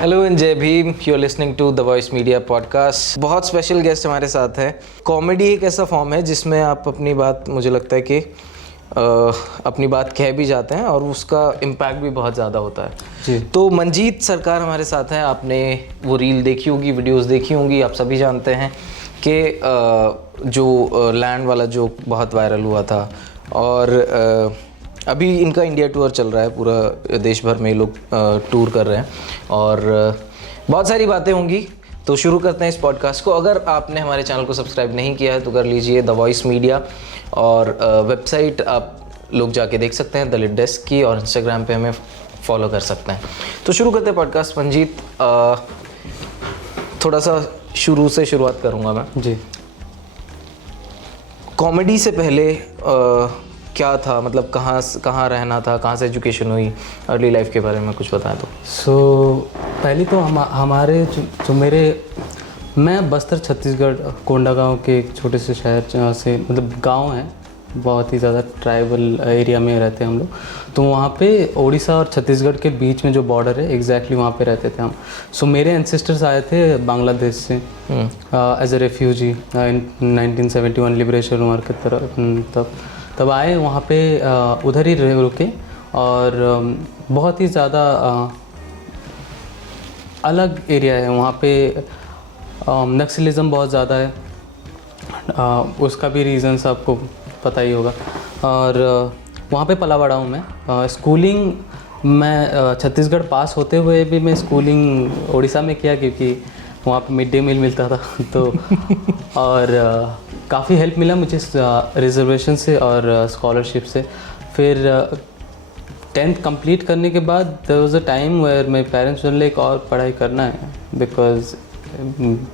Hello and जय Bhim, you are listening to the voice media podcast. बहुत special guest हमारे साथ है। कॉमेडी एक ऐसा फॉर्म है जिसमें आप अपनी बात, मुझे लगता है कि अपनी बात कह भी जाते हैं और उसका इम्पैक्ट भी बहुत ज़्यादा होता है जी। तो मंजीत सरकार हमारे साथ हैं। आपने वो रील देखी होगी, वीडियोस देखी होंगी, आप सभी जानते हैं कि जो लैंड वाला जो बहुत वायरल हुआ था और अभी इनका इंडिया टूर चल रहा है, पूरा देश भर में लोग टूर कर रहे हैं और बहुत सारी बातें होंगी। तो शुरू करते हैं इस पॉडकास्ट को। अगर आपने हमारे चैनल को सब्सक्राइब नहीं किया है तो कर लीजिए, द वॉइस मीडिया, और वेबसाइट आप लोग जाके देख सकते हैं द लिट डेस्क की, और इंस्टाग्राम पे हमें फॉलो कर सकते हैं। तो शुरू करते हैं पॉडकास्ट। मंजीत, थोड़ा सा शुरू से शुरुआत करूँगा मैं जी। कॉमेडी से पहले क्या था, मतलब कहाँ रहना था, कहाँ से एजुकेशन हुई, अर्ली लाइफ के बारे में कुछ बताएं तो। पहले तो हमारे जो मैं बस्तर छत्तीसगढ़ कोंडागांव के एक छोटे से शहर जहाँ से, मतलब गांव है, बहुत ही ज़्यादा ट्राइबल एरिया में रहते हैं हम लोग। तो वहाँ पे ओडिशा और छत्तीसगढ़ के बीच में जो बॉर्डर है एग्जैक्टली वहाँ पे रहते थे हम। मेरे एंसेस्टर्स आए थे बांग्लादेश से as a refugee in 1971 liberation war के तरफ। तब आए वहाँ पे, उधर ही रुके और बहुत ही ज़्यादा अलग एरिया है वहाँ पे। नक्सलिज़म बहुत ज़्यादा है, उसका भी रीज़न्स आपको पता ही होगा। और वहाँ पे पला बड़ा हूँ मैं। स्कूलिंग मैं छत्तीसगढ़ पास होते हुए भी मैं स्कूलिंग उड़ीसा में किया, क्योंकि वहाँ पे मिड डे मील मिलता था तो और काफ़ी हेल्प मिला मुझे रिजर्वेशन से और स्कॉलरशिप से। फिर 10th कंप्लीट करने के बाद there was a time where my parents बोले एक और पढ़ाई करना है, because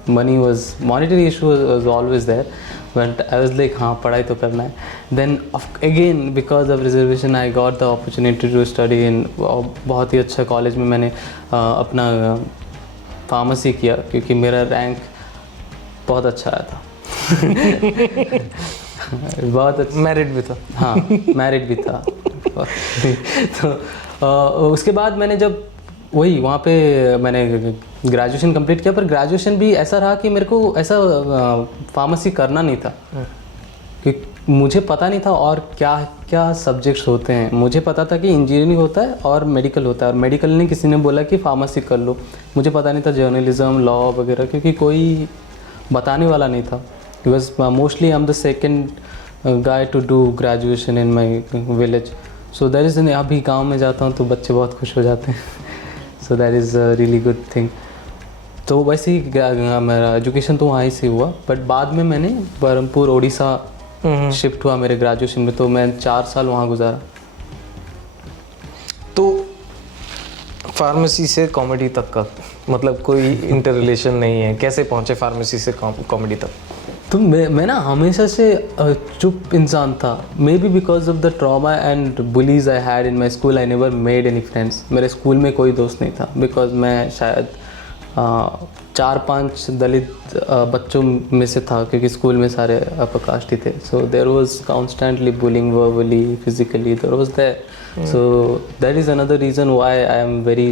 monetary issue was always there, but I was like हाँ पढ़ाई तो करना है। Then again because of reservation I got the opportunity to study in बहुत ही अच्छा कॉलेज में। मैंने अपना फार्मेसी किया क्योंकि मेरा रैंक बहुत अच्छा आया था बहुत अच्छा, मैरिट भी था। हाँ मैरिट भी था तो उसके बाद मैंने जब वही वहाँ पे मैंने ग्रेजुएशन कंप्लीट किया, पर ग्रेजुएशन भी ऐसा रहा कि मेरे को ऐसा फार्मेसी करना नहीं था, क्योंकि मुझे पता नहीं था और क्या क्या सब्जेक्ट्स होते हैं। मुझे पता था कि इंजीनियरिंग होता है और मेडिकल होता है, और मेडिकल ने किसी ने बोला कि फार्मेसी कर लो। मुझे पता नहीं था जर्नलिज्म, लॉ वगैरह, क्योंकि कोई बताने वाला नहीं था। Because mostly I am the second guy to do graduation in my village. So that is, अभी गाँव में जाता हूँ तो बच्चे बहुत खुश हो जाते हैं। सो that is a really good thing. तो वैसे ही मेरा एजुकेशन तो वहाँ ही से हुआ, बट बाद में मैंने बरहमपुर उड़ीसा शिफ्ट हुआ मेरे ग्रेजुएशन में, तो मैं 4 साल वहाँ गुजारा। तो फार्मेसी से कॉमेडी तक का मतलब कोई इंटर रिलेशन नहीं है, कैसे पहुँचे फार्मेसी से कॉमेडी तक? तो मैं ना हमेशा से चुप इंसान था। May be because of the trauma and bullies I had in my school, I never made any friends. मेरे स्कूल में कोई दोस्त नहीं था, बिकॉज मैं शायद 4-5 दलित बच्चों में से था, क्योंकि स्कूल में सारे अपर कास्ट ही थे। So there was constantly bullying, verbally, physically, there was there. So that is another reason why I am very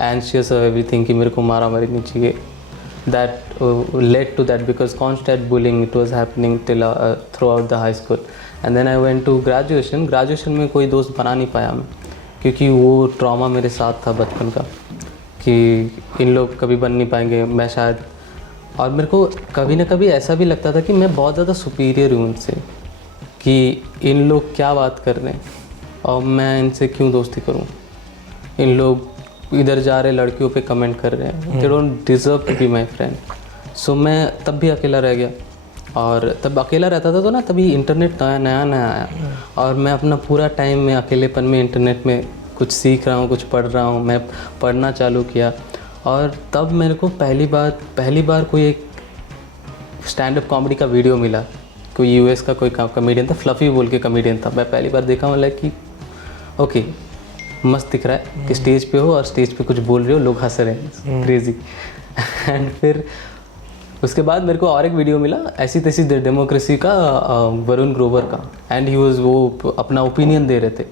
anxious of everything, कि मेरे को मारा मारी नहीं चाहिए। That led to that, because constant bullying it was happening till throughout the high school. And then I went to graduation. Graduation में कोई दोस्त बना नहीं पाया मैं, क्योंकि वो ट्रॉमा मेरे साथ था बचपन का, कि इन लोग कभी बन नहीं पाएंगे, मैं शायद। और मेरे को कभी ना कभी ऐसा भी लगता था कि मैं बहुत ज़्यादा सुपीरियर हूँ उनसे, कि इन लोग क्या बात कर रहे हैं और मैं इनसे क्यों दोस्ती करूँ। इन लोग इधर जा रहे लड़कियों पे कमेंट कर रहे हैं, they don't deserve to be my friend. So मैं तब भी अकेला रह गया, और तब अकेला रहता था तो ना तभी इंटरनेट नया आया, और मैं अपना पूरा टाइम में अकेलेपन में इंटरनेट में कुछ सीख रहा हूँ, कुछ पढ़ रहा हूँ। मैं पढ़ना चालू किया, और तब मेरे को पहली बार कोई एक स्टैंड अप कॉमेडी का वीडियो मिला। कोई यूएस का कोई कॉमेडियन था, फ्लफी बोल के कॉमेडियन था। मैं पहली बार देखा, मतलब कि ओके मस्त दिख रहा है कि स्टेज पे हो और स्टेज पे कुछ बोल रहे हो, लोग हंस रहे हैं, क्रेजी। एंड फिर उसके बाद मेरे को और एक वीडियो मिला ऐसी तैसी डेमोक्रेसी का, वरुण ग्रोवर का, एंड ही वाज, वो अपना ओपिनियन दे रहे थे।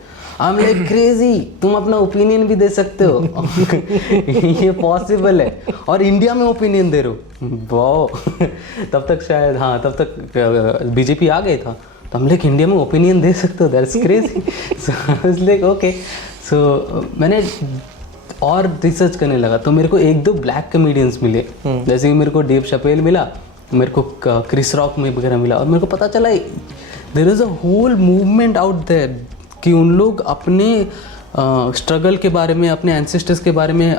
आई एम लाइक क्रेजी, तुम अपना ओपिनियन भी दे सकते हो ये पॉसिबल है, और इंडिया में ओपिनियन दे रहे हो, वाह तब तक शायद, हाँ तब तक बीजेपी आ गई था, तो हम लाइक इंडिया में ओपिनियन दे सकते हो, that's crazy. So like okay, so मैंने और रिसर्च करने लगा, तो मेरे को एक दो ब्लैक कॉमेडियंस मिले, जैसे कि मेरे को डेव शपेल मिला, मेरे को क्रिस रॉक में वगैरह मिला, और मेरे को पता चला there is a whole movement out there कि उन लोग अपने स्ट्रगल के बारे में, अपने एंसेस्टर्स के बारे में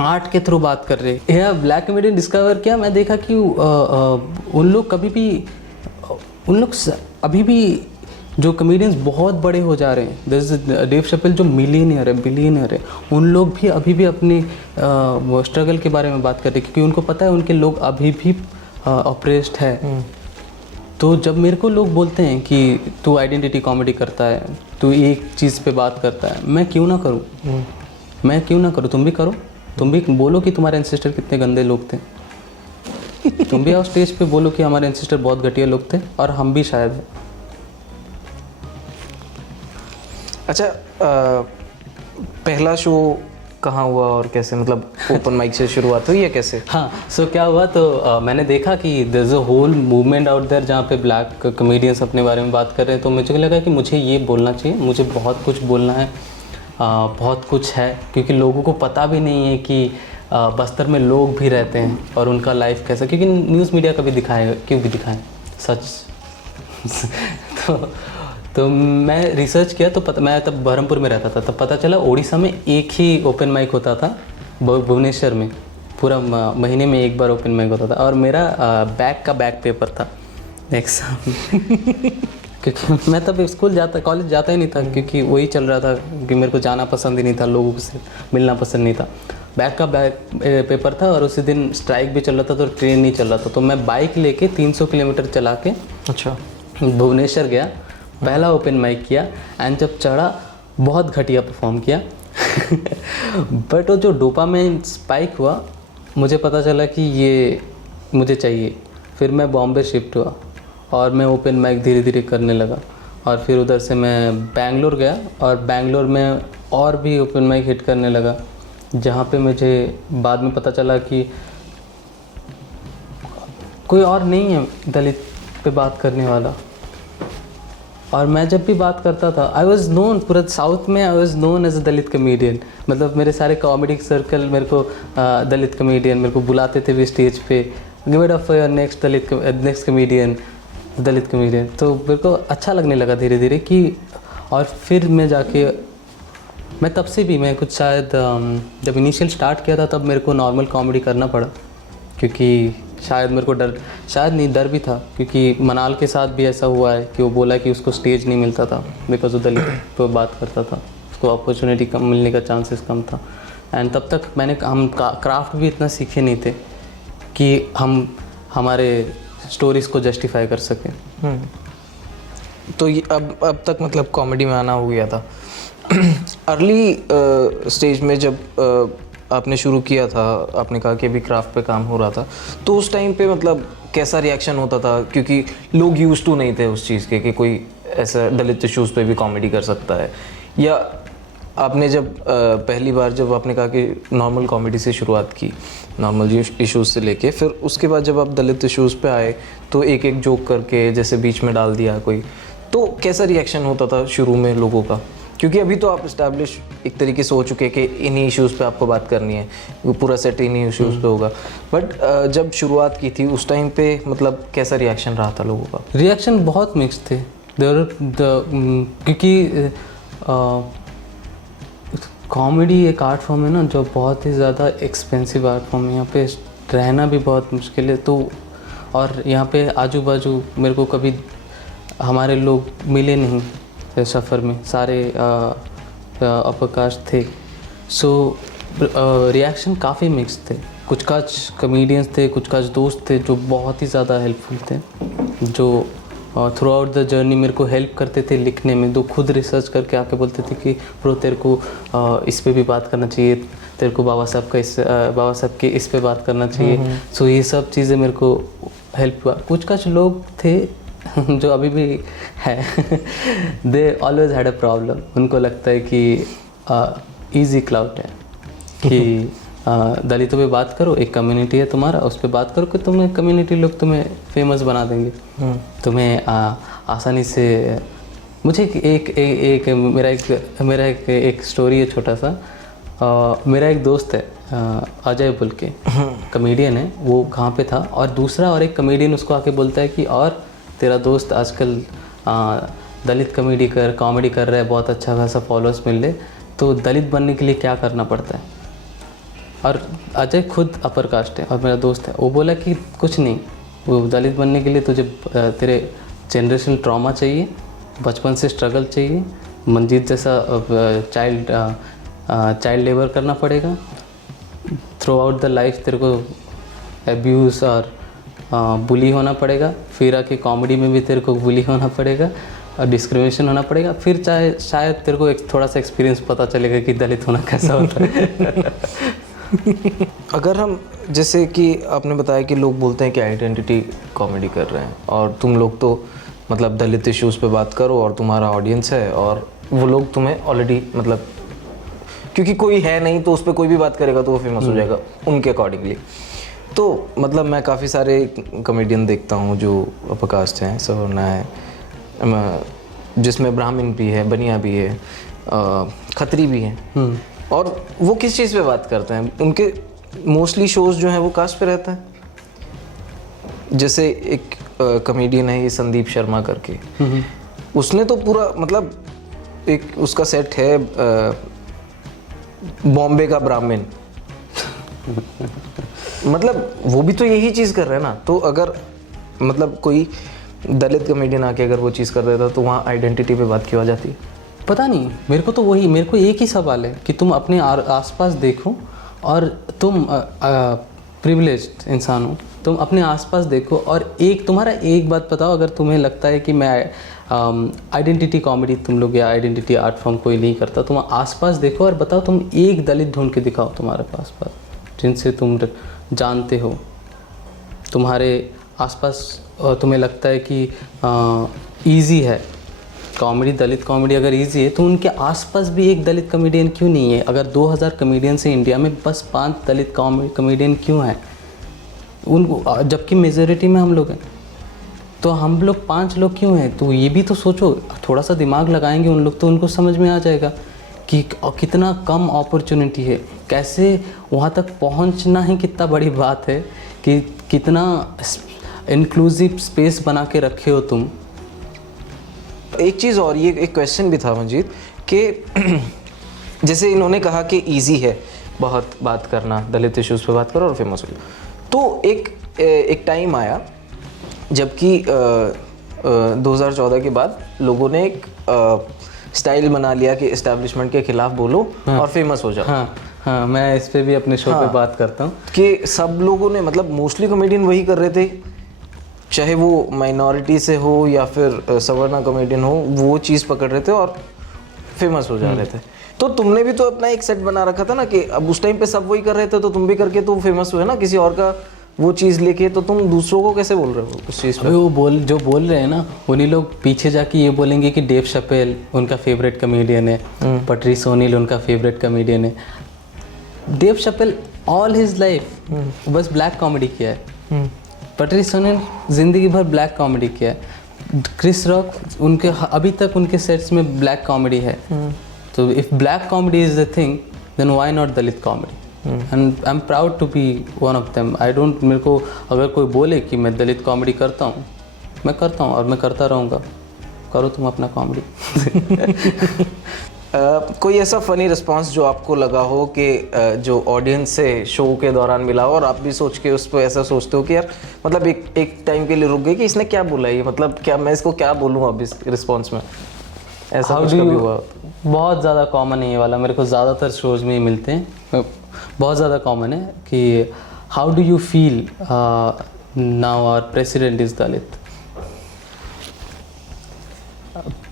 आर्ट के थ्रू बात कर रहे हैं। यह ब्लैक कॉमेडियन डिस्कवर किया, मैं देखा कि उन लोग कभी भी, उन लोग अभी भी जो कॉमेडियंस बहुत बड़े हो जा रहे हैं, जैसे डेव शपेल जो मिलियनियर है, बिलियनियर है, उन लोग भी अभी भी अपने स्ट्रगल के बारे में बात कर रहे हैं, क्योंकि उनको पता है उनके लोग अभी भी ऑप्रेस्ड है। तो जब मेरे को लोग बोलते हैं कि तू आइडेंटिटी कॉमेडी करता है, तू एक चीज़ पे बात करता है, मैं क्यों ना करूँ, मैं क्यों ना करूँ, तुम भी करो, तुम भी बोलो कि तुम्हारे एंसेस्टर कितने गंदे लोग थे, तुम भी आओ स्टेज पे बोलो कि हमारे एंसेस्टर बहुत घटिया लोग थे, और हम भी शायद हैं। अच्छा, पहला शो कहाँ हुआ और कैसे, मतलब ओपन माइक से शुरुआत हुई या कैसे? हाँ, सो क्या हुआ, तो मैंने देखा कि there is a whole movement out there जहाँ पे ब्लैक कॉमेडियंस अपने बारे में बात कर रहे हैं, तो मुझे लगा कि मुझे ये बोलना चाहिए, मुझे बहुत कुछ बोलना है, बहुत कुछ है, क्योंकि लोगों को पता भी नहीं है कि बस्तर में लोग भी रहते हैं और उनका लाइफ कैसा, क्योंकि न्यूज़ मीडिया कभी दिखाएगा, क्यों भी दिखाएं सच। तो मैं रिसर्च किया, तो मैं तब बहरमपुर में रहता था, तब पता चला उड़ीसा में एक ही ओपन माइक होता था, भुवनेश्वर में पूरा महीने में एक बार ओपन माइक होता था, और मेरा बैक का बैक पेपर था एग्जाम क्योंकि मैं तब स्कूल जाता, कॉलेज जाता ही नहीं था, क्योंकि वही चल रहा था कि मेरे को जाना पसंद ही नहीं था, लोगों से मिलना पसंद नहीं था। बैक का बैक पेपर था, और उसी दिन स्ट्राइक भी चल रहा था, तो ट्रेन नहीं चल रहा था, तो मैं बाइक लेके 300 किलोमीटर चला के अच्छा भुवनेश्वर गया, पहला ओपन माइक किया, एंड जब चढ़ा बहुत घटिया परफॉर्म किया बट वो जो डोपामाइन स्पाइक हुआ, मुझे पता चला कि ये मुझे चाहिए। फिर मैं बॉम्बे शिफ्ट हुआ और मैं ओपन माइक धीरे धीरे करने लगा, और फिर उधर से मैं बैंगलोर गया, और बैंगलोर में और भी ओपन माइक हिट करने लगा, जहाँ पे मुझे बाद में पता चला कि कोई और नहीं है दलित पे बात करने वाला। और मैं जब भी बात करता था, आई वॉज नोन, पूरा साउथ में I was known as a Dalit comedian, मतलब मेरे सारे कॉमेडी सर्कल मेरे को दलित कमेडियन मेरे को बुलाते थे भी स्टेज पे, give it up for your next comedian, Dalit comedian. तो मेरे को अच्छा लगने लगा धीरे धीरे कि, और फिर मैं जाके, मैं तब से भी, मैं कुछ शायद जब इनिशियल स्टार्ट किया था तब मेरे को नॉर्मल कॉमेडी करना पड़ा, क्योंकि शायद मेरे को डर, शायद नहीं डर भी था, क्योंकि मनाल के साथ भी ऐसा हुआ है कि वो बोला कि उसको स्टेज नहीं मिलता था बिकॉज वो दलित पे बात करता था, उसको अपॉर्चुनिटी कम मिलने का चांसेस कम था। एंड तब तक हम क्राफ्ट भी इतना सीखे नहीं थे कि हम हमारे स्टोरीज़ को जस्टिफाई कर सकें। तो ये अब तक मतलब कॉमेडी में आना हो गया था। अर्ली स्टेज में जब आपने शुरू किया था, आपने कहा कि अभी क्राफ्ट पे काम हो रहा था, तो उस टाइम पे मतलब कैसा रिएक्शन होता था, क्योंकि लोग यूज्ड टू नहीं थे उस चीज़ के कि कोई ऐसा दलित इश्यूज़ पे भी कॉमेडी कर सकता है, या आपने जब पहली बार जब आपने कहा कि नॉर्मल कॉमेडी से शुरुआत की, नॉर्मल इश्यूज़ से लेके, फिर उसके बाद जब आप दलित इश्यूज़ पे आए तो एक एक जोक करके जैसे बीच में डाल दिया कोई, तो कैसा रिएक्शन होता था शुरू में लोगों का? क्योंकि अभी तो आप इस्टेब्लिश एक तरीके से हो चुके हैं कि इन्हीं इश्यूज़ पे आपको बात करनी है, वो पूरा सेट इन्हीं इश्यूज़ पे होगा, बट जब शुरुआत की थी उस टाइम पे मतलब कैसा रिएक्शन रहा था लोगों का? रिएक्शन बहुत मिक्स थे, क्योंकि कॉमेडी एक आर्ट फॉर्म है ना जो बहुत ही ज़्यादा एक्सपेंसिव आर्ट फॉर्म है, यहाँ पे रहना भी बहुत मुश्किल है। तो और यहाँ पे आजू बाजू मेरे को कभी हमारे लोग मिले नहीं सफ़र में, सारे अपर कास्ट थे, सो रिएक्शन काफ़ी मिक्स थे। कुछ कमेडियंस थे, कुछ दोस्त थे जो बहुत ही ज़्यादा हेल्पफुल थे, जो थ्रू आउट द जर्नी मेरे को हेल्प करते थे लिखने में, तो खुद रिसर्च करके आके बोलते थे कि ब्रो तेरे को इस पे भी बात करना चाहिए, तेरे को बाबा साहब के इस पे बात करना चाहिए। सो ये सब चीज़ें मेरे को हेल्प हुआ। कुछ लोग थे जो अभी भी है, they always had a problem. उनको लगता है कि इजी क्लाउड है कि दलितों पे बात करो, एक कम्युनिटी है तुम्हारा, उस पर बात करो कि तुम्हें कम्युनिटी लोग तुम्हें फेमस बना देंगे, तुम्हें आसानी से। मुझे एक मेरा एक स्टोरी है छोटा सा। मेरा एक दोस्त है अजय बुल के, कमेडियन है, वो कहाँ पे था, और एक कमेडियन उसको आके बोलता है कि और तेरा दोस्त आजकल दलित कॉमेडी कर रहा है, बहुत अच्छा खासा फॉलोअर्स मिल रहे, तो दलित बनने के लिए क्या करना पड़ता है? और अजय खुद अपर कास्ट है और मेरा दोस्त है, वो बोला कि कुछ नहीं, वो दलित बनने के लिए तुझे तेरे जनरेशनल ट्रॉमा चाहिए, बचपन से स्ट्रगल चाहिए, मंजीत जैसा चाइल्ड लेबर करना पड़ेगा, थ्रू आउट द लाइफ तेरे को एब्यूज़ और बुली होना पड़ेगा, फिर आके कॉमेडी में भी तेरे को बुली होना पड़ेगा और डिस्क्रिमिनेशन होना पड़ेगा, फिर चाहे शायद तेरे को एक थोड़ा सा एक्सपीरियंस पता चलेगा कि दलित होना कैसा होता है। अगर हम, जैसे कि आपने बताया कि लोग बोलते हैं कि आइडेंटिटी कॉमेडी कर रहे हैं, और तुम लोग तो मतलब दलित इश्यूज़ पे बात करो और तुम्हारा ऑडियंस है, और वो लोग तुम्हें ऑलरेडी मतलब, क्योंकि कोई है नहीं तो उस पर कोई भी बात करेगा तो वो फेमस हो जाएगा उनके अकॉर्डिंगली। तो मतलब मैं काफ़ी सारे कॉमेडियन देखता हूँ जो अपकास्ट हैं, सवर्णा है, जिसमें ब्राह्मण भी है, बनिया भी है, खत्री भी हैं, और वो किस चीज़ पे बात करते हैं? उनके मोस्टली शोज़ जो हैं वो कास्ट पे रहता है। जैसे एक कॉमेडियन है ये संदीप शर्मा करके, उसने तो पूरा मतलब एक उसका सेट है बॉम्बे का ब्राह्मण, मतलब वो भी तो यही चीज़ कर रहे हैं ना। तो अगर मतलब कोई दलित कॉमेडियन आके अगर वो चीज़ कर देता तो वहाँ आइडेंटिटी पे बात क्यों आ जाती है? पता नहीं, मेरे को एक ही सवाल है कि तुम अपने आसपास देखो, और तुम प्रिविलेज्ड इंसान हो, तुम अपने आसपास देखो, और तुम्हारा एक बात बताओ, अगर तुम्हें लगता है कि मैं आइडेंटिटी कॉमेडी तुम लोग या आइडेंटिटी आर्ट फॉर्म कोई नहीं करता, तुम आसपास देखो और बताओ, तुम एक दलित ढूंढ के दिखाओ तुम्हारे पास जिनसे तुम जानते हो, तुम्हारे आसपास तुम्हें लगता है कि इजी है कॉमेडी, दलित कॉमेडी अगर इजी है तो उनके आसपास भी एक दलित कॉमेडियन क्यों नहीं है? अगर 2000 कॉमेडियन से इंडिया में बस 5 दलित कॉमेडियन क्यों हैं? उनको जबकि मेजॉरिटी में हम लोग हैं, तो हम लोग 5 लोग क्यों हैं? तो ये भी तो सोचो, थोड़ा सा दिमाग लगाएंगे उन लोग तो उनको समझ में आ जाएगा कि कितना कम अपॉर्चुनिटी है, कैसे वहाँ तक पहुँचना ही कितना बड़ी बात है, कि कितना इंक्लूसिव स्पेस बना के रखे हो तुम। एक चीज़ और, ये एक क्वेश्चन भी था मंजीत कि जैसे इन्होंने कहा कि इजी है बहुत बात करना, दलित इश्यूज़ पे बात करो और फेमस हो, तो एक टाइम आया जबकि 2014 के बाद लोगों ने एक स्टाइल बना लिया कि एस्टैब्लिशमेंट के खिलाफ बोलो और फेमस हो जाओ। हाँ, मैं इस पे भी अपने शो पे बात करता हूँ कि सब लोगों ने मतलब मोस्टली कॉमेडियन वही कर रहे थे, चाहे वो माइनॉरिटी से हो या फिर सवर्णा कॉमेडियन हो, वो चीज़ पकड़ रहे थे और फेमस हो जा रहे थे। तो तुमने भी तो अपना एक सेट बना रखा था ना कि अब उस टाइम पे सब वही कर रहे थे तो तुम भी करके तो फेमस हुए ना, किसी और का वो चीज़ लेके। तो तुम दूसरों को कैसे बोल रहे हो उस चीज़ पे? वो जो बोल रहे हैं ना, उन्हीं लोग पीछे जाके ये बोलेंगे कि डेव शपेल उनका फेवरेट कॉमेडियन है, पैट्रिस ओनील उनका फेवरेट कॉमेडियन है। Dave Chappelle all his life बस ब्लैक कॉमेडी किया है, पैट्रिस ओनील जिंदगी भर ब्लैक कॉमेडी किया है, क्रिस रॉक उनके अभी तक उनके सेट्स में ब्लैक कॉमेडी है। तो if black comedy is the thing then why not Dalit comedy? And I am proud to be one of them. I don't, मेरे को अगर कोई बोले कि मैं दलित कॉमेडी करता हूँ, मैं करता हूँ और मैं करता रहूँगा। करो तुम अपना कॉमेडी। कोई ऐसा फ़नी रिस्पांस जो आपको लगा हो कि जो ऑडियंस से शो के दौरान मिला हो और आप भी सोच के उस पर ऐसा सोचते हो कि यार मतलब एक टाइम के लिए रुक गए कि इसने क्या बोला है, ये मतलब क्या मैं इसको क्या बोलूँ अब इस रिस्पांस में? ऐसा कुछ कभी हुआ? बहुत ज़्यादा कॉमन है ये वाला, मेरे को ज़्यादातर शोज़ में ही मिलते हैं। बहुत ज़्यादा कॉमन है कि how do you feel now our president is Dalit.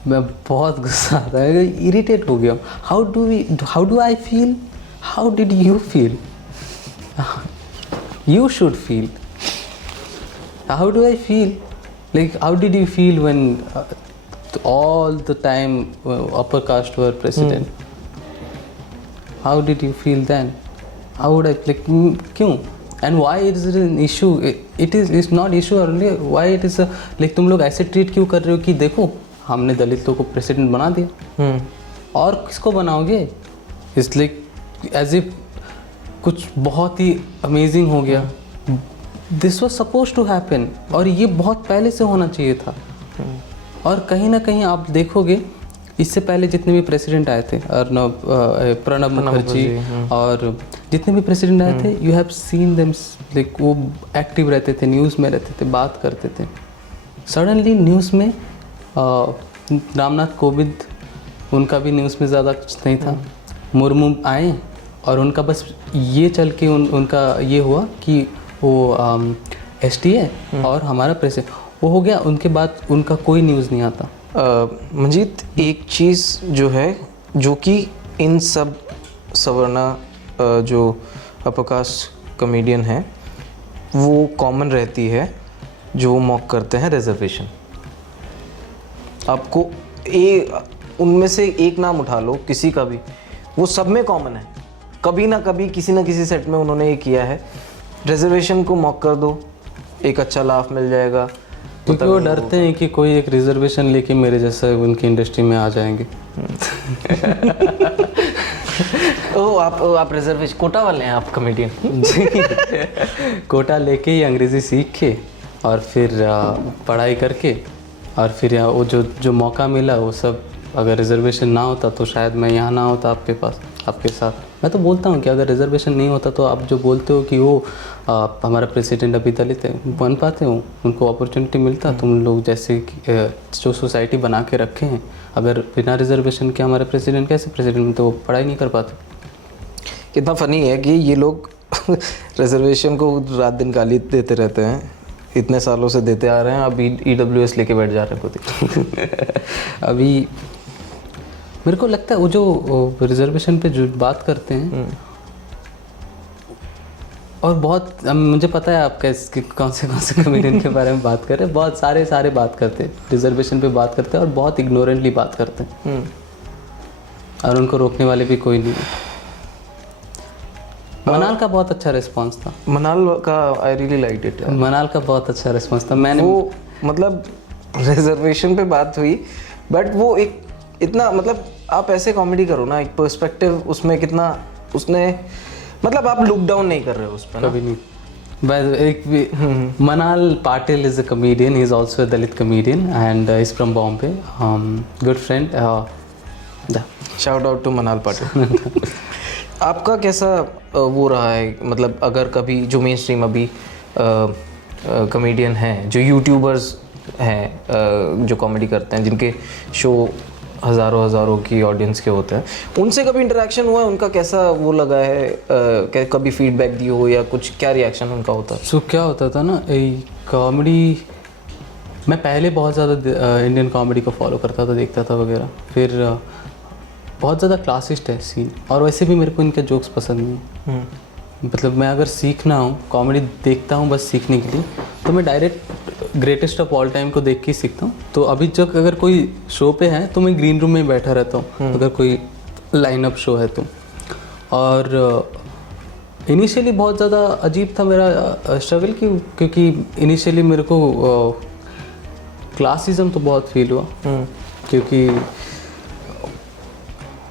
मैं बहुत गुस्सा आता है, इरिटेट हो गया। How do I feel? How did you feel? You should feel. How do I feel? Like, how did you feel when all the time upper caste were president? How did you feel then? How would I like? क्यों? And why is it an issue? It's not issue only. Why it is a like तुम लोग ऐसे treat क्यों कर रहे हो कि देखो हमने दलितों को प्रेसिडेंट बना दिया और किसको बनाओगे? इट्स लाइक एज इफ कुछ बहुत ही अमेजिंग हो गया. This was suppose to happen और ये बहुत पहले से होना चाहिए था. और कहीं ना कहीं आप देखोगे इससे पहले जितने भी प्रेसिडेंट आए थे प्रणब मुखर्जी और जितने भी प्रेसिडेंट आए थे, you have seen them like वो एक्टिव रहते थे, न्यूज़ में रहते थे, बात करते थे. सडनली न्यूज़ में रामनाथ कोविंद, उनका भी न्यूज़ में ज़्यादा कुछ नहीं था. मुर्मू आए और उनका बस ये चल के उनका ये हुआ कि वो STA और हमारा प्रेसिडेंट वो हो गया. उनके बाद उनका कोई न्यूज़ नहीं आता. मंजीत, एक चीज़ जो है जो कि इन सब सवर्णा जो अपरकास्ट कॉमेडियन हैं वो कॉमन रहती है, जो मॉक करते हैं रिजर्वेशन. आपको उनमें से एक नाम उठा लो किसी का भी, वो सब में कॉमन है. कभी ना कभी किसी ना किसी सेट में उन्होंने ये किया है. रिजर्वेशन को मॉक कर दो, एक अच्छा लाभ मिल जाएगा. क्योंकि वो डरते हैं कि कोई एक रिजर्वेशन लेके मेरे जैसा उनकी इंडस्ट्री में आ जाएंगे. आप रिजर्वेशन कोटा वाले हैं, आप कॉमेडियन. कोटा लेके ही अंग्रेज़ी सीख के और फिर पढ़ाई करके और फिर वो जो मौका मिला वो सब, अगर रिजर्वेशन ना होता तो शायद मैं यहाँ ना होता आपके पास, आपके साथ. मैं तो बोलता हूँ कि अगर रिजर्वेशन नहीं होता तो आप जो बोलते हो कि वो हमारा प्रेसिडेंट अभी दलित है, बन पाते हो, उनको अपॉर्चुनिटी मिलता. तुम लोग जैसे जो सोसाइटी बना के रखे हैं, अगर बिना रिजर्वेशन के हमारे प्रेसिडेंट कैसे प्रेसिडेंट में, तो वो पढ़ाई नहीं कर पाते. कितना फ़नी है कि ये लोग रिजर्वेशन को रात दिन गाली देते रहते हैं, इतने सालों से देते आ रहे हैं, अभी EWS लेके बैठ जा रहे हैं खुद. अभी मेरे को लगता है वो जो रिजर्वेशन पे जो बात करते हैं और बहुत मुझे पता है आप कौन से कॉमेडियन के बारे में बात कर रहे हैं. बहुत सारे बात करते हैं, रिजर्वेशन पे बात करते हैं और बहुत इग्नोरेंटली बात करते हैं और उनको रोकने वाले भी कोई नहीं. मनाल का बहुत अच्छा रिस्पांस था. मनाल का आई रियली लाइक्ड इट. मनाल का बहुत अच्छा रिस्पांस था. मैंने वो मतलब रिजर्वेशन पे बात हुई, बट वो एक इतना मतलब आप ऐसे कॉमेडी करो ना, एक पर्सपेक्टिव उसमें कितना उसने मतलब आप लुक डाउन नहीं कर रहे हो उस पर. कभी नहीं. एक भी Manal Patil is a comedian, he is also a Dalit comedian and is from Bombay. Good friend. Shout out to Manal Patil. आपका कैसा वो रहा है, मतलब अगर कभी जो मेन स्ट्रीम अभी कॉमेडियन हैं, जो यूट्यूबर्स हैं, जो कॉमेडी करते हैं, जिनके शो हज़ारों की ऑडियंस के होते हैं, उनसे कभी इंटरेक्शन हुआ है? उनका कैसा वो लगा है? क्या कभी फीडबैक दिए हो या कुछ, क्या रिएक्शन उनका होता है? सो क्या होता था ना, कॉमेडी मैं पहले बहुत ज़्यादा इंडियन कॉमेडी को फॉलो करता था, देखता था वगैरह. फिर बहुत ज़्यादा क्लासिस्ट है सीन और वैसे भी मेरे को इनके जोक्स पसंद नहीं. मतलब मैं अगर सीखना हूँ, कॉमेडी देखता हूँ बस सीखने के लिए, तो मैं direct greatest of all time को देख के ही सीखता हूँ. तो अभी जब अगर कोई शो पे है तो मैं ग्रीन रूम में बैठा रहता हूँ, अगर कोई लाइनअप शो है तो. और इनिशियली बहुत ज़्यादा अजीब था मेरा स्ट्रगल क्योंकि इनिशियली मेरे को क्लासिज्म तो बहुत फील हुआ, क्योंकि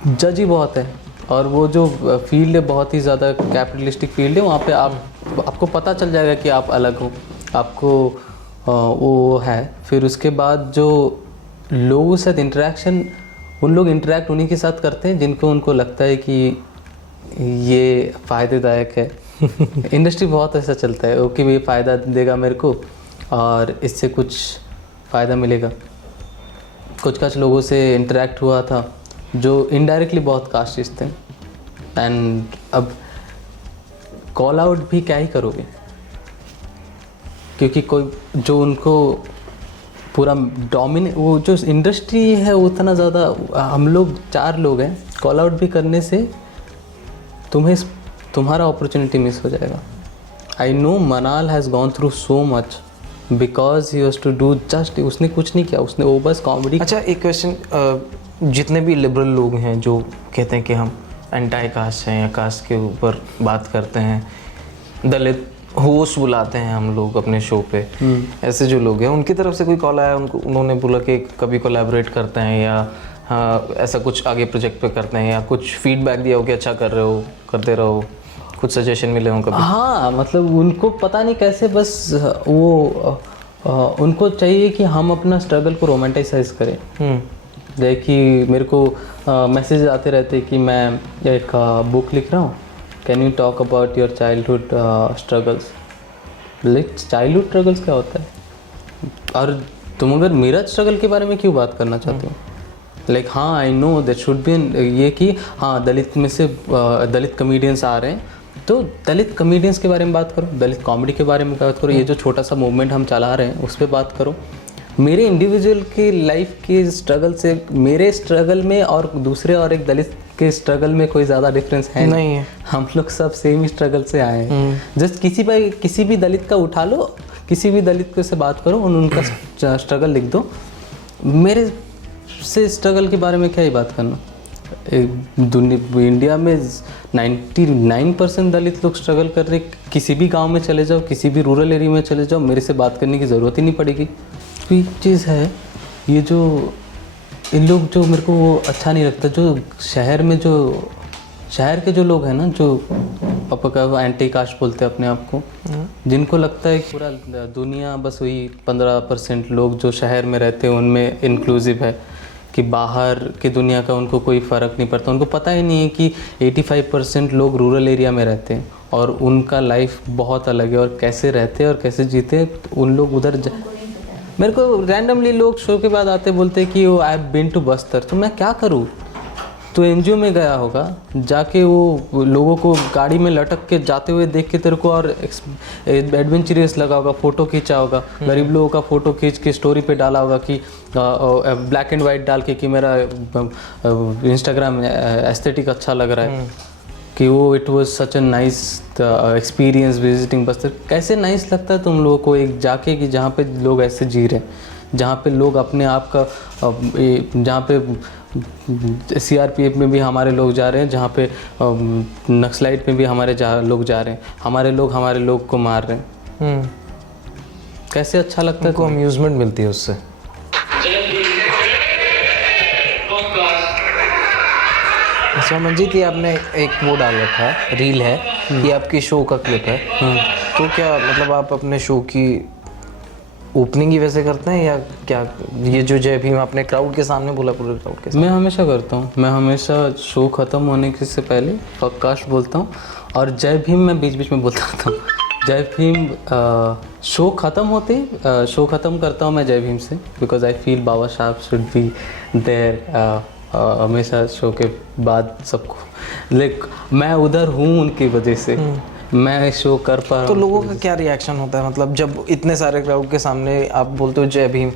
जज ही बहुत है और वो जो फील्ड है बहुत ही ज़्यादा कैपिटलिस्टिक फील्ड है. वहाँ पे आपको पता चल जाएगा कि आप अलग हो, आपको वो है. फिर उसके बाद जो लोगों के साथ इंटरेक्शन, उन लोग इंटरेक्ट उन्हीं के साथ करते हैं जिनको उनको लगता है कि ये फ़ायदेदायक है. इंडस्ट्री बहुत ऐसा चलता है कि ये फ़ायदा देगा मेरे को और इससे कुछ फ़ायदा मिलेगा. कुछ लोगों से इंटरेक्ट हुआ था जो इनडायरेक्टली बहुत कास्टिस्ट थे. एंड अब कॉल आउट भी क्या ही करोगे, क्योंकि कोई जो उनको पूरा डोमिनेट, वो जो इंडस्ट्री है उतना ज़्यादा, हम लोग 4 लोग हैं, कॉल आउट भी करने से तुम्हारा अपॉर्चुनिटी मिस हो जाएगा. I know Manal has gone through so much because he was to do just, उसने कुछ नहीं किया, उसने वो बस कॉमेडी। अच्छा एक क्वेश्चन, जितने भी लिबरल लोग हैं जो कहते हैं कि हम एंटी कास्ट हैं या कास्ट के ऊपर बात करते हैं, दलित होस्ट बुलाते हैं हम लोग अपने शो पे, ऐसे जो लोग हैं उनकी तरफ से कोई कॉल आया उनको, उन्होंने बोला कि कभी कोलैबोरेट करते हैं या हाँ ऐसा कुछ आगे प्रोजेक्ट पे करते हैं, या कुछ फीडबैक दिया हो कि अच्छा कर रहे हो, करते रहो, कुछ सजेशन मिले हो कभी? हाँ मतलब उनको पता नहीं कैसे बस वो उनको चाहिए कि हम अपना स्ट्रगल को रोमांटिसाइज करें। देखिए मेरे को मैसेज आते रहते कि मैं एक बुक लिख रहा हूँ, can you talk about your childhood struggles. Like childhood struggles क्या होता है, और तुम अगर मेरा स्ट्रगल के बारे में क्यों बात करना चाहते हो? लाइक हाँ I know that should B ये कि हाँ दलित में से दलित कॉमेडियंस आ रहे हैं, तो दलित कॉमेडियंस के बारे में बात करो, दलित कॉमेडी के बारे में बात करो, ये जो छोटा सा मूवमेंट हम चला रहे हैं उस पर बात करो। मेरे इंडिविजुअल की लाइफ के स्ट्रगल से, मेरे स्ट्रगल में और दूसरे और एक दलित के स्ट्रगल में कोई ज़्यादा डिफरेंस है नहीं है। हम लोग सब सेम ही स्ट्रगल से आए हैं। जस्ट किसी भी दलित का उठा लो, किसी भी दलित से बात करो, उनका स्ट्रगल लिख दो। मेरे से स्ट्रगल के बारे में क्या ही बात करना। इंडिया में 99% दलित लोग स्ट्रगल कर रहे, किसी भी गांव में चले जाओ, किसी भी रूरल एरिया में चले जाओ, मेरे से बात करने की ज़रूरत ही नहीं पड़ेगी। तो एक चीज़ है ये जो इन लोग जो मेरे को वो अच्छा नहीं लगता, जो शहर के जो लोग हैं ना, जो पापा का एंटी कास्ट बोलते हैं अपने आप को, जिनको लगता है कि पूरा दुनिया बस वही 15% लोग जो शहर में रहते हैं उनमें इंक्लूसिव है, कि बाहर की दुनिया का उनको कोई फ़र्क नहीं पड़ता। उनको पता ही नहीं है कि 85% लोग रूरल एरिया में रहते हैं और उनका लाइफ बहुत अलग है, और कैसे रहते हैं और कैसे जीते हैं उन लोग उधर। मेरे को रैंडमली लोग शो के बाद आते बोलते कि वो I have been to Bastar. तो मैं क्या करूँ? तो एनजीओ में गया होगा, जाके वो लोगों को गाड़ी में लटक के जाते हुए देख के तेरे को और एडवेंचरस लगा होगा, फ़ोटो खींचा होगा, गरीब लोगों का फ़ोटो खींच के स्टोरी पे डाला होगा कि ब्लैक एंड वाइट डाल के कि मेरा इंस्टाग्राम एस्थेटिक अच्छा लग रहा है, कि वो it was such a nice experience visiting Bastar. कैसे नाइस लगता है तुम लोगों को एक जाके कि जहाँ पे लोग ऐसे जी रहे हैं, जहाँ पे लोग अपने आप का, जहाँ पे सीआरपीएफ में भी हमारे लोग जा रहे हैं, जहाँ पे नक्सलाइट में भी हमारे लोग जा रहे हैं, हमारे लोग को मार रहे हैं। कैसे अच्छा लगता है, को अम्यूजमेंट मिलती है उससे। अच्छा मंजीत, ये आपने एक वो डाल रखा है, रील है, ये आपकी शो का क्लिप है। तो क्या मतलब आप अपने शो की ओपनिंग ही वैसे करते हैं या क्या? ये जो जय भीम आपने क्राउड के सामने बोला, पूरे क्राउड के सामने? मैं हमेशा करता हूँ। मैं हमेशा शो ख़त्म होने के से पहले पॉडकास्ट बोलता हूँ, और जय भीम मैं बीच बीच में बोलता रहता हूँ। जय भीम शो ख़त्म होते ही शो ख़त्म करता हूँ मैं जय भीम से, बिकॉज आई फील बाबा साहब शुड बी देयर हमेशा शो के बाद सबको। लाइक मैं उधर हूँ उनकी वजह से, मैं शो कर पा रहा हूँ। तो लोगों का क्या रिएक्शन होता है, मतलब जब इतने सारे क्राउड के सामने आप बोलते हो जय भीम,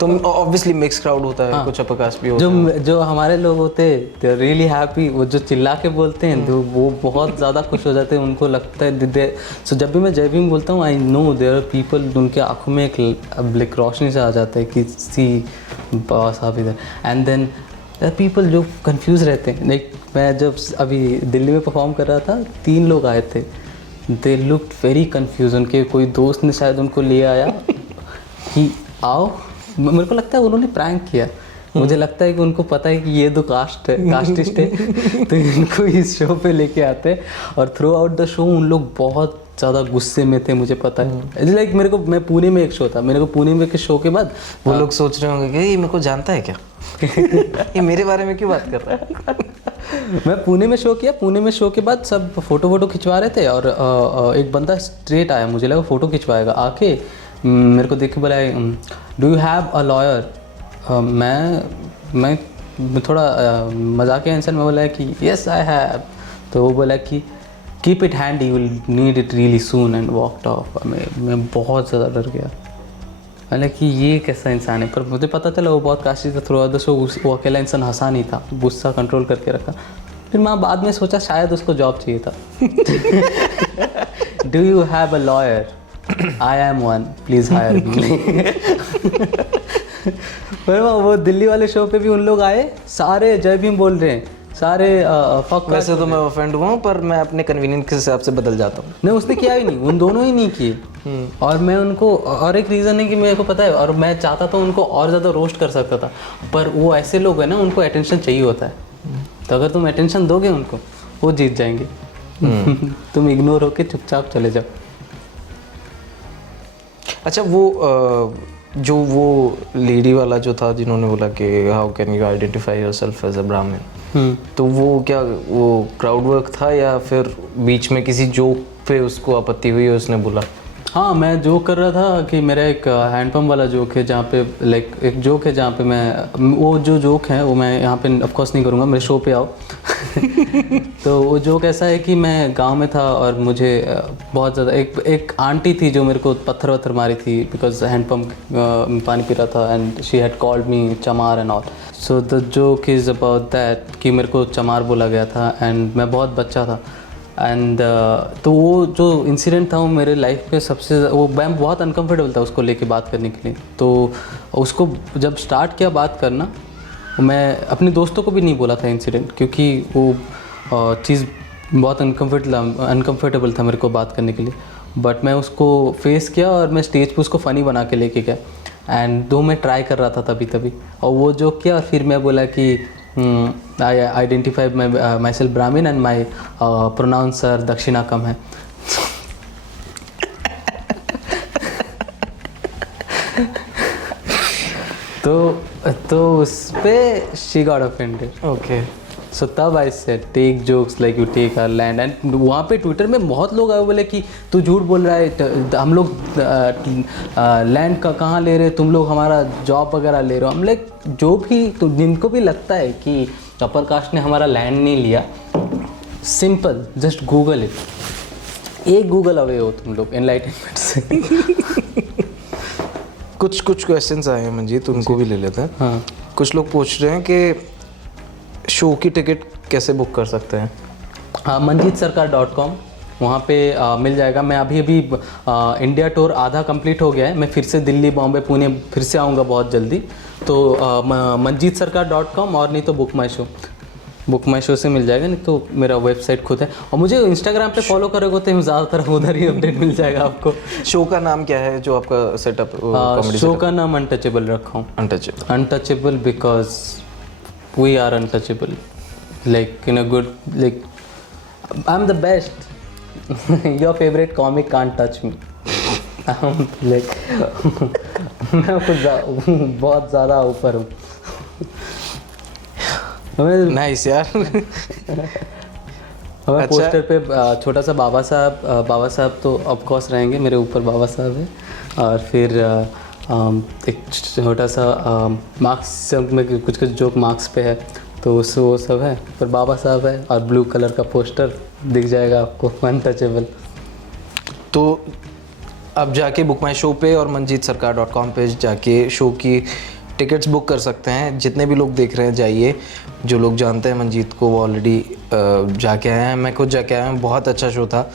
तो ऑब्वियसली मिक्स क्राउड होता है, कुछ अपकाश भी होता है। जो हमारे लोग होते हैं दे आर रियली हैप्पी, वो जो चिल्ला के बोलते हैं तो वो बहुत ज़्यादा खुश हो जाते हैं, उनको लगता है सो जब भी मैं जय भीम बोलता हूँ I know there are people, उनके आँखों में एक रोशनी से आ जाता है कि सी बाबा साहब इधर। एंड देन पीपल जो कंफ्यूज रहते हैं, लाइक मैं जब अभी दिल्ली में परफॉर्म कर रहा था, 3 लोग आए थे, दे लुक्ड वेरी कंफ्यूज। उनके कोई दोस्त ने शायद उनको ले आया कि आओ, मेरे को लगता है उन्होंने प्रैंक किया, मुझे लगता है कि उनको पता है कि ये दो कास्टिस्ट है तो इनको इस शो पे लेके आते हैं। और थ्रू आउट द शो उन लोग बहुत ज़्यादा गुस्से में थे, मुझे पता है। लाइक मैं पुणे में एक शो था, मेरे को पुणे में के शो के बाद वो लोग सोच रहे होंगे कि ये मेरे को जानता है क्या ये मेरे बारे में क्यों बात कर रहा है। मैं पुणे में शो किया, पुणे में शो के बाद सब फोटो खिंचवा रहे थे, और एक बंदा स्ट्रेट आया, मुझे लगा फ़ोटो खिंचवाएगा, आके मेरे को देख के बोला do you have a lawyer. मैं थोड़ा मजाकिया आंसर में बोला कि येस आई हैव। तो वो बोला कि keep it handy, you will need it really soon, and walked off. मैं बहुत ज़्यादा डर गया, मैंने कि ये कैसा इंसान है। पर मुझे पता चला वो बहुत काशी था। थ्रू आउट द शो वो अकेला इंसान हंसा नहीं था, गुस्सा कंट्रोल करके रखा। फिर मैं बाद में सोचा शायद उसको जॉब चाहिए था। Do you have a lawyer, I am one, please hire me. पर वो दिल्ली वाले शो पे भी उन लोग आए, सारे जय भीम बोल रहे हैं, सारे फक। वैसे तो मैं ऑफेंड हुआ हूँ, पर मैं अपने कन्वीनियंस के हिसाब से बदल जाता हूँ। नहीं, उसने किया ही नहीं, उन दोनों ही नहीं किए। और मैं उनको, और एक रीज़न है कि मेरे को पता है, और मैं चाहता था उनको और ज़्यादा रोस्ट कर सकता था, पर वो ऐसे लोग हैं ना, उनको अटेंशन चाहिए होता है। तो अगर तुम अटेंशन दोगे उनको, वो जीत जाएंगे। तुम इग्नोर होके चुपचाप चले जाओ। अच्छा, जो वो लेडी वाला जो था जिन्होंने बोला कि how can you identify yourself as a Brahmin, तो वो क्या वो क्राउड वर्क था या फिर बीच में किसी जोक पे उसको आपत्ति हुई और उसने बोला? हाँ, मैं जोक कर रहा था कि मेरा एक हैंडपम्प वाला जोक है जहाँ पे लाइक एक जोक है जहाँ पे मैं, वो जो जोक है वो मैं यहाँ पे ऑफकोर्स नहीं करूँगा, मेरे शो पे आओ। तो वो जोक ऐसा है कि मैं गांव में था और मुझे बहुत ज़्यादा एक आंटी थी जो मेरे को पत्थर वत्थर मारी थी बिकॉज हैंडपम्प में पानी पी रहा था, and she had called me Chamar and all. So the joke is about that कि मेरे को चमार बोला गया था एंड मैं बहुत बच्चा था। एंड तो वो जो इंसिडेंट था वो मेरे लाइफ में सबसे, वो मैं बहुत अनकंफर्टेबल था उसको लेके बात करने के लिए। तो उसको जब स्टार्ट किया बात करना, मैं अपने दोस्तों को भी नहीं बोला था इंसिडेंट, क्योंकि वो चीज़ बहुत अनकंफर्टेबल था मेरे को बात करने के लिए। बट मैं उसको फेस किया और मैं स्टेज पे उसको फ़नी बना के लेके गया, एंड दो मैं ट्राई कर रहा था तभी और वो जो किया, और फिर मैं बोला कि I identify myself Brahmin and my pronouns are दक्षिणाकम है। तो उस पे she got offended। Okay. So तब I said take jokes like you take our land. And वहाँ पे ट्विटर में बहुत लोग आए बोले कि तू झूठ बोल रहा है, हम लोग लैंड का कहाँ ले रहे, तुम लोग हमारा जॉब वगैरह ले रहे हो। हम लाइक जो भी तो जिनको भी लगता है कि अपर कास्ट ने हमारा लैंड नहीं लिया, सिंपल जस्ट गूगल इट, एक गूगल अवे हो तुम लोग एनलाइटनमेंट से। कुछ क्वेश्चंस आए हैं मंजीत, उनको भी ले लेते हैं। हाँ, कुछ लोग पूछ रहे हैं कि शो की टिकट कैसे बुक कर सकते हैं? हाँ, manjeetsarkar.com, वहाँ पे मिल जाएगा। मैं अभी इंडिया टूर आधा कंप्लीट हो गया है, मैं फिर से दिल्ली, बॉम्बे, पुणे फिर से आऊँगा बहुत जल्दी। तो manjeetsarkar.com, और नहीं तो बुक माई शो से मिल जाएगा, नहीं तो मेरा वेबसाइट खुद है। और मुझे इंस्टाग्राम पे फॉलो करोगे तो ज़्यादातर उधर ही अपडेट मिल जाएगा आपको। शो का नाम क्या है जो आपका सेटअप? शो का नाम अनटचेबल रखा हूँ। Untouchable because we are untouchable, like in a good, like I'm the best. Your favorite comic can't touch me. I'm like मैं कुछ बहुत ज़्यादा ऊपर हूँ। नाइस यार। हमें पोस्टर पे छोटा सा बाबा साहब तो ऑफ कोर्स रहेंगे, मेरे ऊपर बाबा साहब है, और फिर एक छोटा सा मार्क्स में कुछ जोक मार्क्स पे है, तो उससे वो सब है, पर बाबा साहब है, और ब्लू कलर का पोस्टर दिख जाएगा आपको, अनटचेबल। तो अब जाके बुक माई शो पे और manjeetsarkar.com पे जाके शो की टिकट्स बुक कर सकते हैं। जितने भी लोग देख रहे हैं जाइए, जो लोग जानते हैं मंजीत को वो ऑलरेडी जाके आए हैं, मैं खुद जाके आया हूँ, बहुत अच्छा शो था।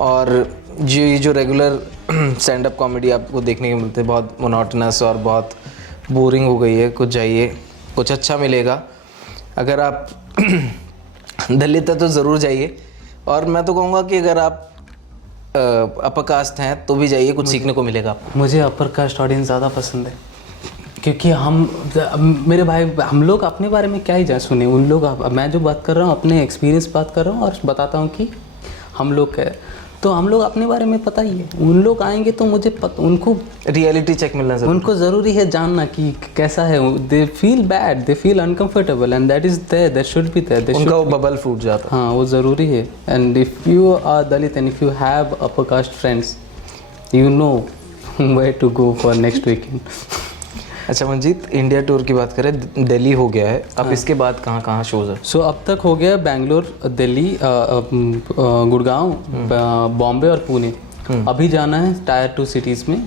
और जो रेगुलर स्टैंड अप कॉमेडी आपको देखने को मिलते हैं बहुत मोनोटनस और बहुत बोरिंग हो गई है, कुछ जाइए, कुछ अच्छा मिलेगा। अगर आप दलित है तो ज़रूर जाइए, और मैं तो कहूँगा कि अगर आप अपर कास्ट हैं तो भी जाइए, कुछ सीखने को मिलेगा आपको। मुझे अपर कास्ट ऑडियंस ज़्यादा पसंद है, क्योंकि मेरे भाई, हम लोग अपने बारे में क्या ही जान सुने, उन लोग, मैं जो बात कर रहा हूँ अपने एक्सपीरियंस बात कर रहा हूँ और बताता हूँ कि हम लोग है, तो हम लोग अपने बारे में पता ही है। उन लोग आएंगे तो मुझे उनको रियलिटी चेक मिलना ज़रूरी, उनको ज़रूरी है जानना कि कैसा है। They feel bad, they feel uncomfortable, and that is there, that should be there, उनका वो बबल फूट जाता है। हाँ, वो ज़रूरी है। And if you are Dalit and if you have upper caste friends, you know where to go for next weekend. अच्छा Manjit, India tour की बात करें, दिल्ली हो गया है, अब इसके बाद कहाँ शोज़ है? सो अब तक हो गया बेंगलोर, दिल्ली, गुड़गांव, बॉम्बे और पुणे। अभी जाना है टायर 2 सिटीज़ में,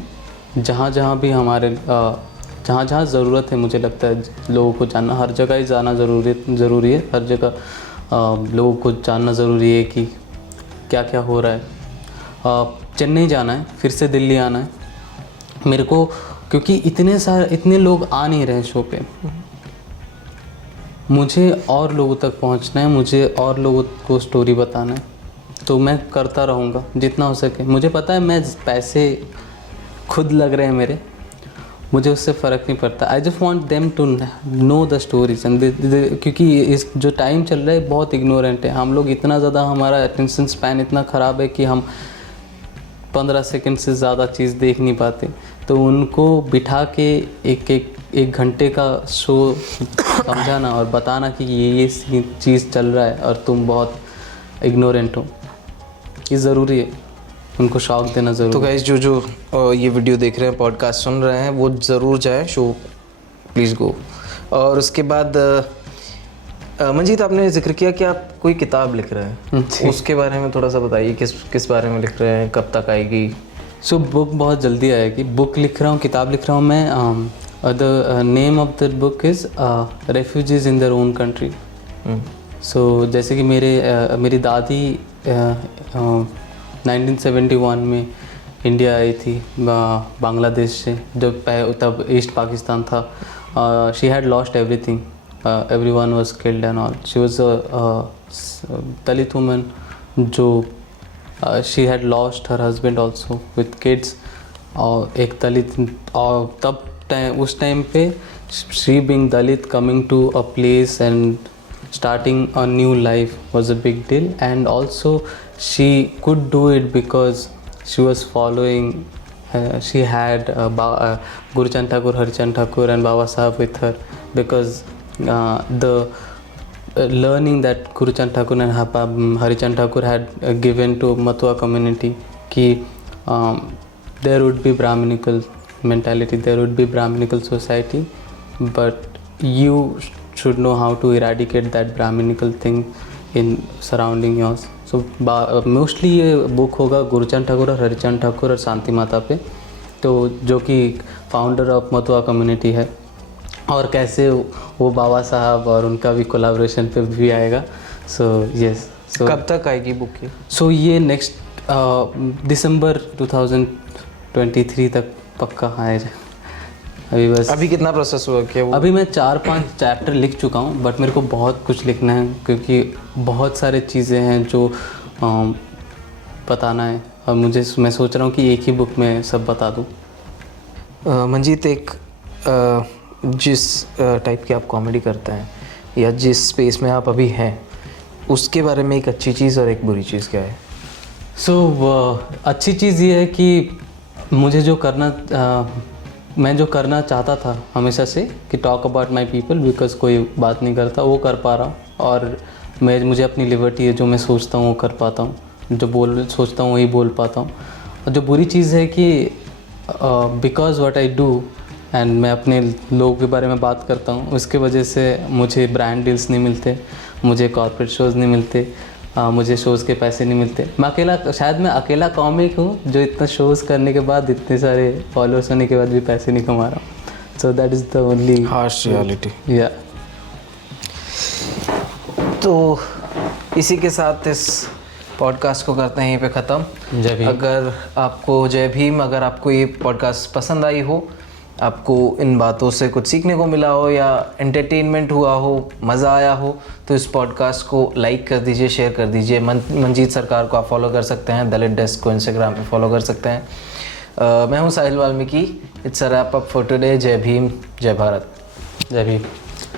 जहाँ भी हमारे जहाँ ज़रूरत है, मुझे लगता है लोगों को जानना, हर जगह ही जाना ज़रूरी है, हर जगह लोगों को जानना ज़रूरी है कि क्या क्या हो रहा है। चेन्नई जाना है, फिर से दिल्ली आना है मेरे को, क्योंकि इतने लोग आ नहीं रहे शो पे, मुझे और लोगों तक पहुंचना है, मुझे और लोगों को स्टोरी बताना है, तो मैं करता रहूँगा जितना हो सके। मुझे पता है मैं पैसे खुद लग रहे हैं मेरे, मुझे उससे फ़र्क नहीं पड़ता। I just want them to know the stories and क्योंकि इस जो टाइम चल रहा है बहुत इग्नोरेंट है हम लोग, इतना ज़्यादा हमारा अटेंशन स्पैन इतना ख़राब है कि हम 15 सेकंड से ज़्यादा चीज़ देख नहीं पाते। तो उनको बिठा के एक घंटे का शो समझाना और बताना कि ये चीज़ चल रहा है और तुम बहुत इग्नोरेंट हो, ये ज़रूरी है, उनको शौक देना ज़रूरी। तो गाइस जो ये वीडियो देख रहे हैं, पॉडकास्ट सुन रहे हैं, वो ज़रूर जाए शो, प्लीज़ गो। और उसके बाद मंजीत, आपने जिक्र किया कि आप कोई किताब लिख रहे हैं, उसके बारे में थोड़ा सा बताइए, किस बारे में लिख रहे हैं, कब तक आएगी? सो बुक बहुत जल्दी आएगी। बुक लिख रहा हूँ, किताब लिख रहा हूँ मैं। The name of the book is refugees in their own country. So जैसे कि मेरी दादी 1971 में इंडिया आई थी बांग्लादेश से, जब तब ईस्ट पाकिस्तान था। She had lost everything, everyone was killed and all. She was a Dalit woman जो she had lost her husband also with kids, और एक दलित, और तब उस टाइम पे she being Dalit coming to a place and starting a new life was a big deal, and also she could do it because she was following she had Guruchan Thakur, Harichan Thakur and Baba Sahib with her, because the learning that Guruchan Thakur and Harichan Thakur had given to Matua community, ki there would be Brahminical mentality, there would be Brahminical society, but you should know how to eradicate that Brahminical thing in surrounding yours. So mostly ये book होगा गुरुचरण ठाकुर और हरिचरण ठाकुर और शांति माता पे, तो जो कि founder of Matua community है, और कैसे वो बाबा साहब और उनका भी कोलैबोरेशन पे भी आएगा। So yes. सो कब तक आएगी बुक की? सो ये नेक्स्ट दिसंबर 2023 तक पक्का आएगा। अभी कितना प्रोसेस हुआ क्या? अभी मैं 4-5 चैप्टर लिख चुका हूँ, बट मेरे को बहुत कुछ लिखना है, क्योंकि बहुत सारे चीज़ें हैं जो बताना है, और मैं सोच रहा हूँ कि एक ही बुक में सब बता दूँ। मंजीत, एक जिस टाइप की आप कॉमेडी करते हैं, या जिस स्पेस में आप अभी हैं, उसके बारे में एक अच्छी चीज़ और एक बुरी चीज़ क्या है? अच्छी चीज़ ये है कि मुझे मैं जो करना चाहता था हमेशा से, कि talk about my people, because कोई बात नहीं करता, वो कर पा रहा हूँ, और मुझे अपनी लिबर्टी है, जो मैं सोचता हूँ वो कर पाता हूँ, जो सोचता हूँ वही बोल पाता हूँ। और जो बुरी चीज़ है कि because what I do and मैं अपने लोगों के बारे में बात करता हूँ, उसके वजह से मुझे ब्रांड डील्स नहीं मिलते, मुझे कॉर्पोरेट शोज़ नहीं मिलते, मुझे शोज़ के पैसे नहीं मिलते। शायद मैं अकेला कॉमिक हूँ जो इतना शोज़ करने के बाद, इतने सारे फॉलोअर्स होने के बाद भी पैसे नहीं कमा रहा हूँ। सो that is the only harsh reality. या तो इसी के साथ इस पॉडकास्ट को करते हैं यहीं पे ख़त्म। जय भीम। अगर आपको जय भीम, अगर आपको ये पॉडकास्ट पसंद आई हो, आपको इन बातों से कुछ सीखने को मिला हो, या एंटरटेनमेंट हुआ हो, मज़ा आया हो, तो इस पॉडकास्ट को लाइक कर दीजिए, शेयर कर दीजिए। मंजीत सरकार को आप फॉलो कर सकते हैं, दलित डेस्क को इंस्टाग्राम पे फॉलो कर सकते हैं। मैं हूं Sahil Valmiki. It's a wrap up for today. जय भीम, जय भारत। जय भीम।